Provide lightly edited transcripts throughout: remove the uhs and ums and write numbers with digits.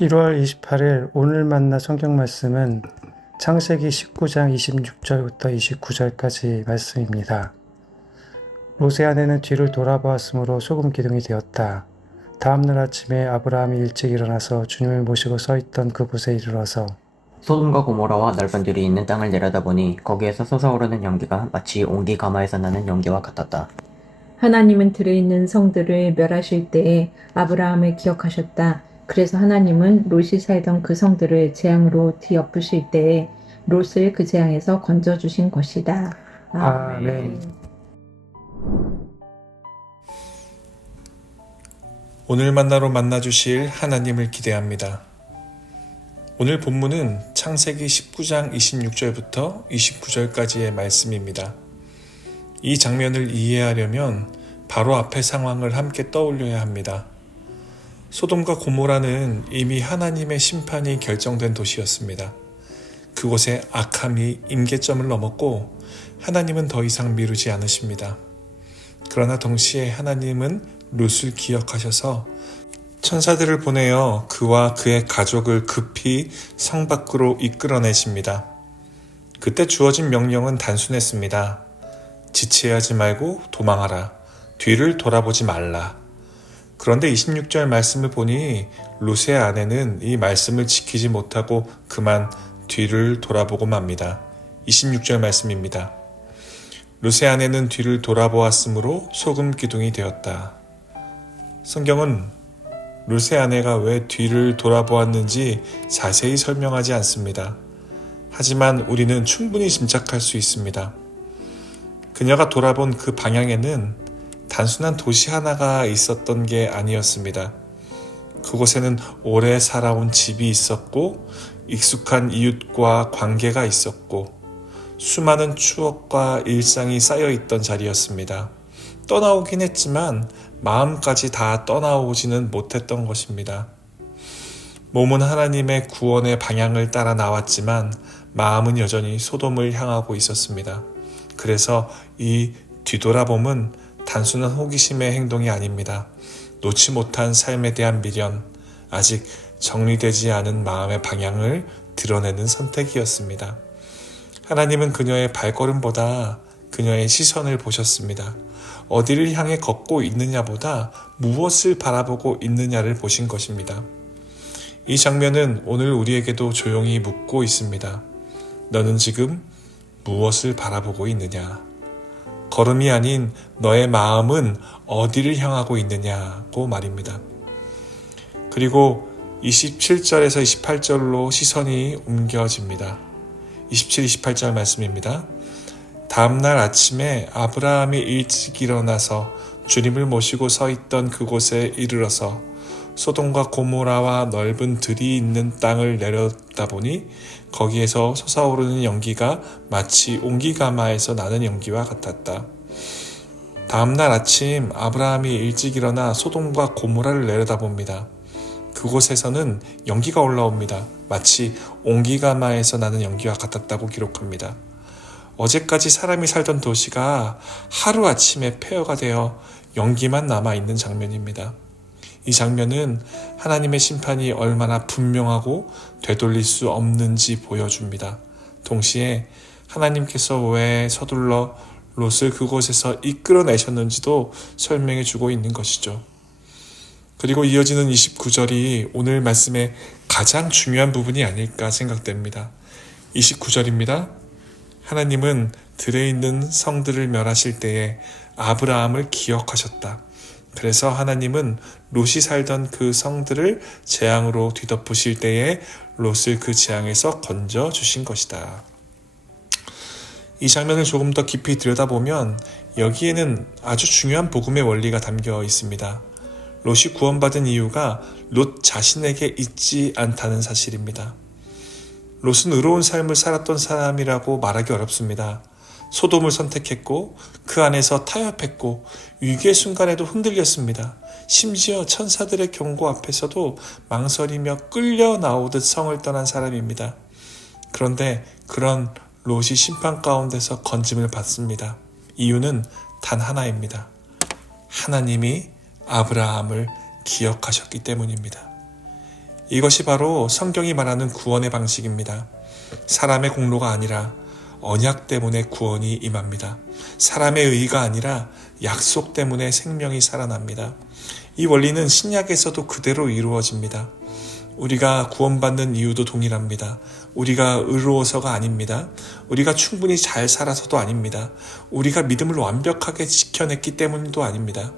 1월 28일 오늘 만나 성경 말씀은 창세기 19장 26절부터 29절까지 말씀입니다. 롯의 아내는 뒤를 돌아보았으므로 소금 기둥이 되었다. 다음날 아침에 아브라함이 일찍 일어나서 주님을 모시고 서 있던 그곳에 이르러서 소돔과 고모라와 넓은 들이 있는 땅을 내려다보니 거기에서 솟아오르는 연기가 마치 옹기 가마에서 나는 연기와 같았다. 하나님은 들에 있는 성들을 멸하실 때에 아브라함을 기억하셨다. 그래서 하나님은 롯이 살던 그 성들을 재앙으로 뒤엎으실 때에 롯을 그 재앙에서 건져주신 것이다. 아멘. 오늘 만나로 만나주실 하나님을 기대합니다. 오늘 본문은 창세기 19장 26절부터 29절까지의 말씀입니다. 이 장면을 이해하려면 바로 앞의 상황을 함께 떠올려야 합니다. 소돔과 고모라는 이미 하나님의 심판이 결정된 도시였습니다. 그곳에 악함이 임계점을 넘었고 하나님은 더 이상 미루지 않으십니다. 그러나 동시에 하나님은 롯을 기억하셔서 천사들을 보내어 그와 그의 가족을 급히 성 밖으로 이끌어내십니다. 그때 주어진 명령은 단순했습니다. 지체하지 말고 도망하라. 뒤를 돌아보지 말라. 그런데 26절 말씀을 보니 롯의 아내는 이 말씀을 지키지 못하고 그만 뒤를 돌아보고 맙니다. 26절 말씀입니다. 롯의 아내는 뒤를 돌아보았으므로 소금 기둥이 되었다. 성경은 롯의 아내가 왜 뒤를 돌아보았는지 자세히 설명하지 않습니다. 하지만 우리는 충분히 짐작할 수 있습니다. 그녀가 돌아본 그 방향에는 단순한 도시 하나가 있었던 게 아니었습니다. 그곳에는 오래 살아온 집이 있었고 익숙한 이웃과 관계가 있었고 수많은 추억과 일상이 쌓여있던 자리였습니다. 떠나오긴 했지만 마음까지 다 떠나오지는 못했던 것입니다. 몸은 하나님의 구원의 방향을 따라 나왔지만 마음은 여전히 소돔을 향하고 있었습니다. 그래서 이 뒤돌아봄은 단순한 호기심의 행동이 아닙니다. 놓지 못한 삶에 대한 미련, 아직 정리되지 않은 마음의 방향을 드러내는 선택이었습니다. 하나님은 그녀의 발걸음보다 그녀의 시선을 보셨습니다. 어디를 향해 걷고 있느냐보다 무엇을 바라보고 있느냐를 보신 것입니다. 이 장면은 오늘 우리에게도 조용히 묻고 있습니다. 너는 지금 무엇을 바라보고 있느냐? 걸음이 아닌 너의 마음은 어디를 향하고 있느냐고 말입니다. 그리고 27절에서 28절로 시선이 옮겨집니다. 27, 28절 말씀입니다. 다음날 아침에 아브라함이 일찍 일어나서 주님을 모시고 서 있던 그곳에 이르러서 소돔과 고모라와 넓은 들이 있는 땅을 내려다보니 거기에서 솟아오르는 연기가 마치 옹기가마에서 나는 연기와 같았다. 다음날 아침 아브라함이 일찍 일어나 소돔과 고모라를 내려다봅니다. 그곳에서는 연기가 올라옵니다. 마치 옹기가마에서 나는 연기와 같았다고 기록합니다. 어제까지 사람이 살던 도시가 하루아침에 폐허가 되어 연기만 남아있는 장면입니다. 이 장면은 하나님의 심판이 얼마나 분명하고 되돌릴 수 없는지 보여줍니다. 동시에 하나님께서 왜 서둘러 롯을 그곳에서 이끌어내셨는지도 설명해 주고 있는 것이죠. 그리고 이어지는 29절이 오늘 말씀의 가장 중요한 부분이 아닐까 생각됩니다. 29절입니다. 하나님은 들에 있는 성들을 멸하실 때에 아브라함을 기억하셨다. 그래서 하나님은 롯이 살던 그 성들을 재앙으로 뒤덮으실 때에 롯을 그 재앙에서 건져주신 것이다. 이 장면을 조금 더 깊이 들여다보면 여기에는 아주 중요한 복음의 원리가 담겨 있습니다. 롯이 구원받은 이유가 롯 자신에게 있지 않다는 사실입니다. 롯은 의로운 삶을 살았던 사람이라고 말하기 어렵습니다. 소돔을 선택했고 그 안에서 타협했고 위기의 순간에도 흔들렸습니다. 심지어 천사들의 경고 앞에서도 망설이며 끌려 나오듯 성을 떠난 사람입니다. 그런데 그런 롯이 심판 가운데서 건짐을 받습니다. 이유는 단 하나입니다. 하나님이 아브라함을 기억하셨기 때문입니다. 이것이 바로 성경이 말하는 구원의 방식입니다. 사람의 공로가 아니라 언약 때문에 구원이 임합니다. 사람의 의가 아니라 약속 때문에 생명이 살아납니다. 이 원리는 신약에서도 그대로 이루어집니다. 우리가 구원받는 이유도 동일합니다. 우리가 의로워서가 아닙니다. 우리가 충분히 잘 살아서도 아닙니다. 우리가 믿음을 완벽하게 지켜냈기 때문도 아닙니다.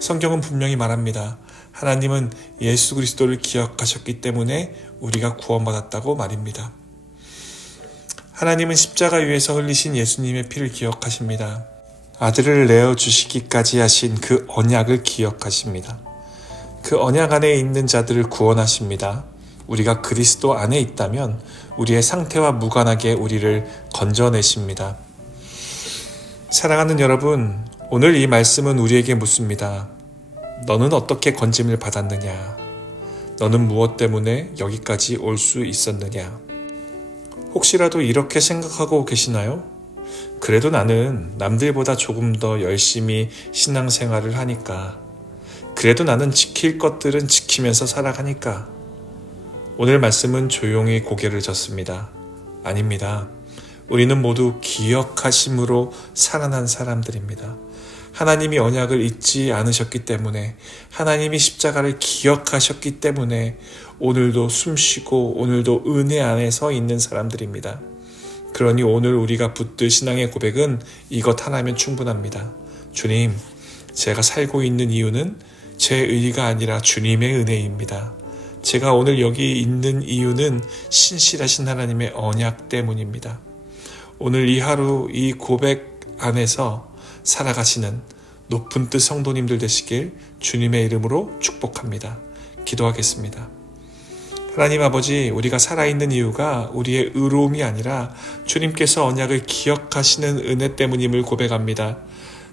성경은 분명히 말합니다. 하나님은 예수 그리스도를 기억하셨기 때문에 우리가 구원받았다고 말입니다. 하나님은 십자가 위에서 흘리신 예수님의 피를 기억하십니다. 아들을 내어주시기까지 하신 그 언약을 기억하십니다. 그 언약 안에 있는 자들을 구원하십니다. 우리가 그리스도 안에 있다면 우리의 상태와 무관하게 우리를 건져내십니다. 사랑하는 여러분, 오늘 이 말씀은 우리에게 묻습니다. 너는 어떻게 건짐을 받았느냐? 너는 무엇 때문에 여기까지 올 수 있었느냐? 혹시라도 이렇게 생각하고 계시나요? 그래도 나는 남들보다 조금 더 열심히 신앙생활을 하니까, 그래도 나는 지킬 것들은 지키면서 살아가니까. 오늘 말씀은 조용히 고개를 젓습니다. 아닙니다. 우리는 모두 기억하심으로 살아난 사람들입니다. 하나님이 언약을 잊지 않으셨기 때문에, 하나님이 십자가를 기억하셨기 때문에 오늘도 숨쉬고 오늘도 은혜 안에 서 있는 사람들입니다. 그러니 오늘 우리가 붙들 신앙의 고백은 이것 하나면 충분합니다. 주님, 제가 살고 있는 이유는 제 의가 아니라 주님의 은혜입니다. 제가 오늘 여기 있는 이유는 신실하신 하나님의 언약 때문입니다. 오늘 이 하루 이 고백 안에서 살아가시는 높은 뜻 성도님들 되시길 주님의 이름으로 축복합니다. 기도하겠습니다. 하나님 아버지, 우리가 살아있는 이유가 우리의 의로움이 아니라 주님께서 언약을 기억하시는 은혜 때문임을 고백합니다.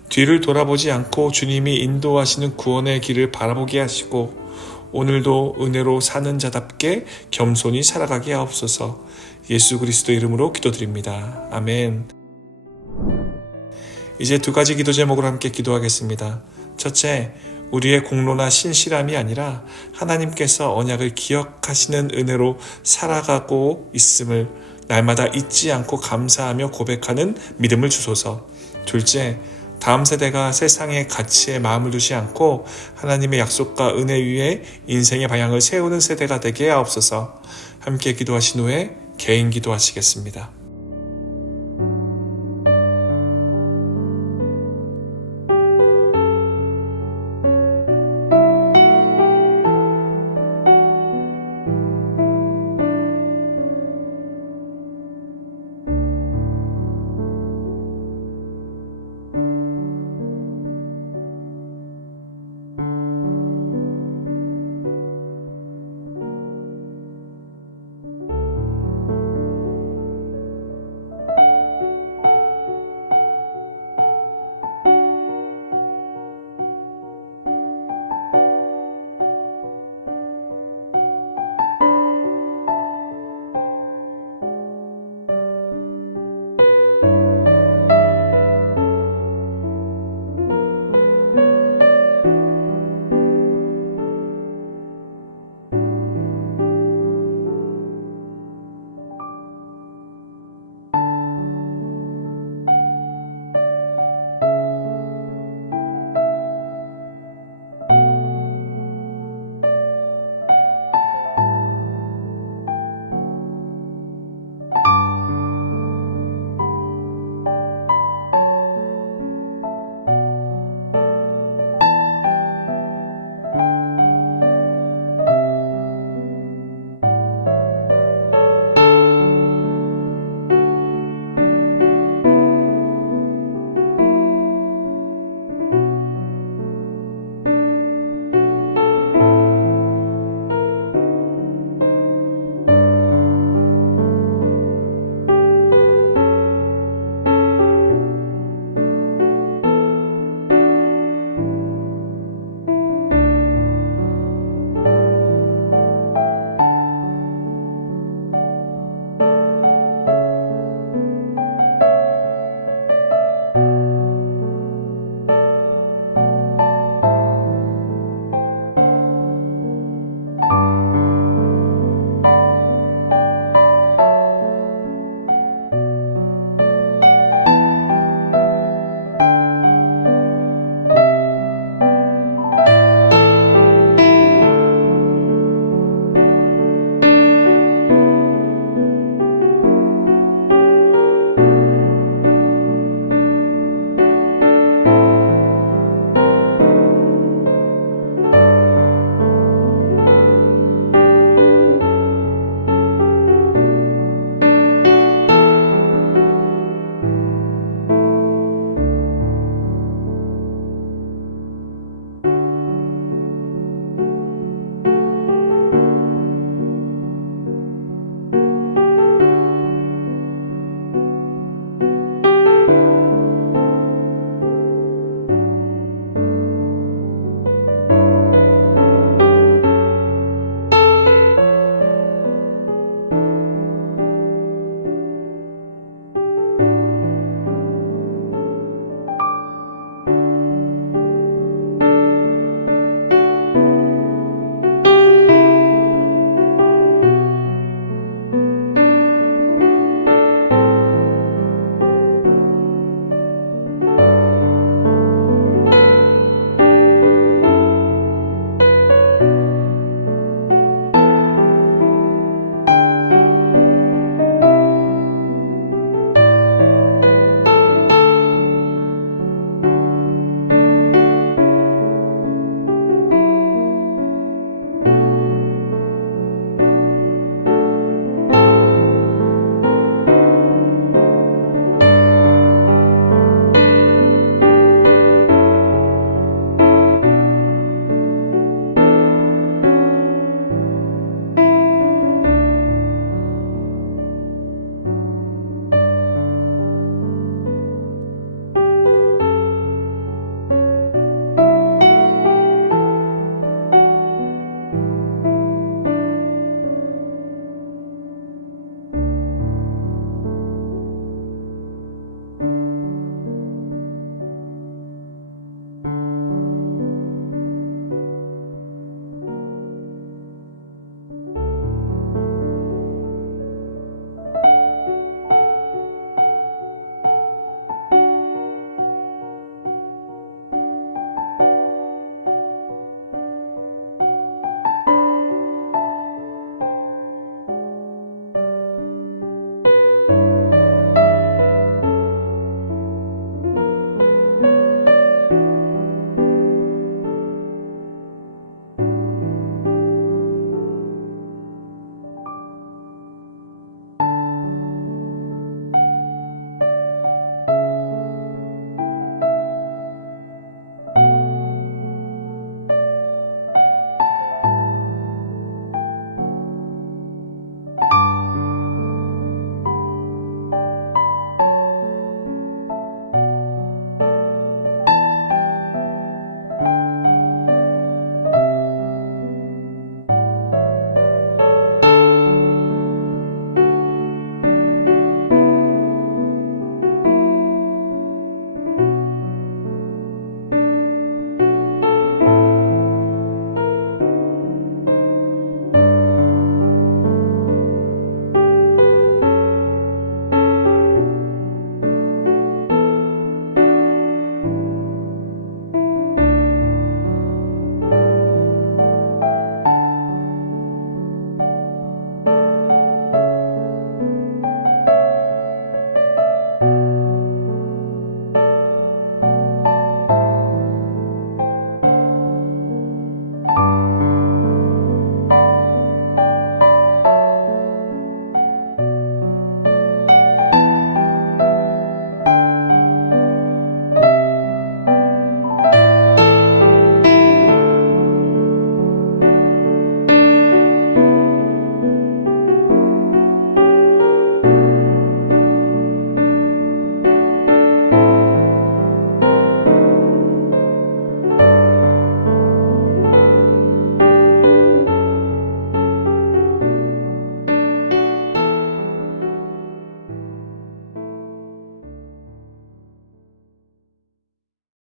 뒤를 돌아보지 않고 주님이 인도하시는 구원의 길을 바라보게 하시고 오늘도 은혜로 사는 자답게 겸손히 살아가게 하옵소서. 예수 그리스도 이름으로 기도드립니다. 아멘. 이제 두 가지 기도 제목으로 함께 기도하겠습니다. 첫째, 우리의 공로나 신실함이 아니라 하나님께서 언약을 기억하시는 은혜로 살아가고 있음을 날마다 잊지 않고 감사하며 고백하는 믿음을 주소서. 둘째, 다음 세대가 세상의 가치에 마음을 두지 않고 하나님의 약속과 은혜 위에 인생의 방향을 세우는 세대가 되게 하옵소서. 함께 기도하신 후에 개인 기도하시겠습니다.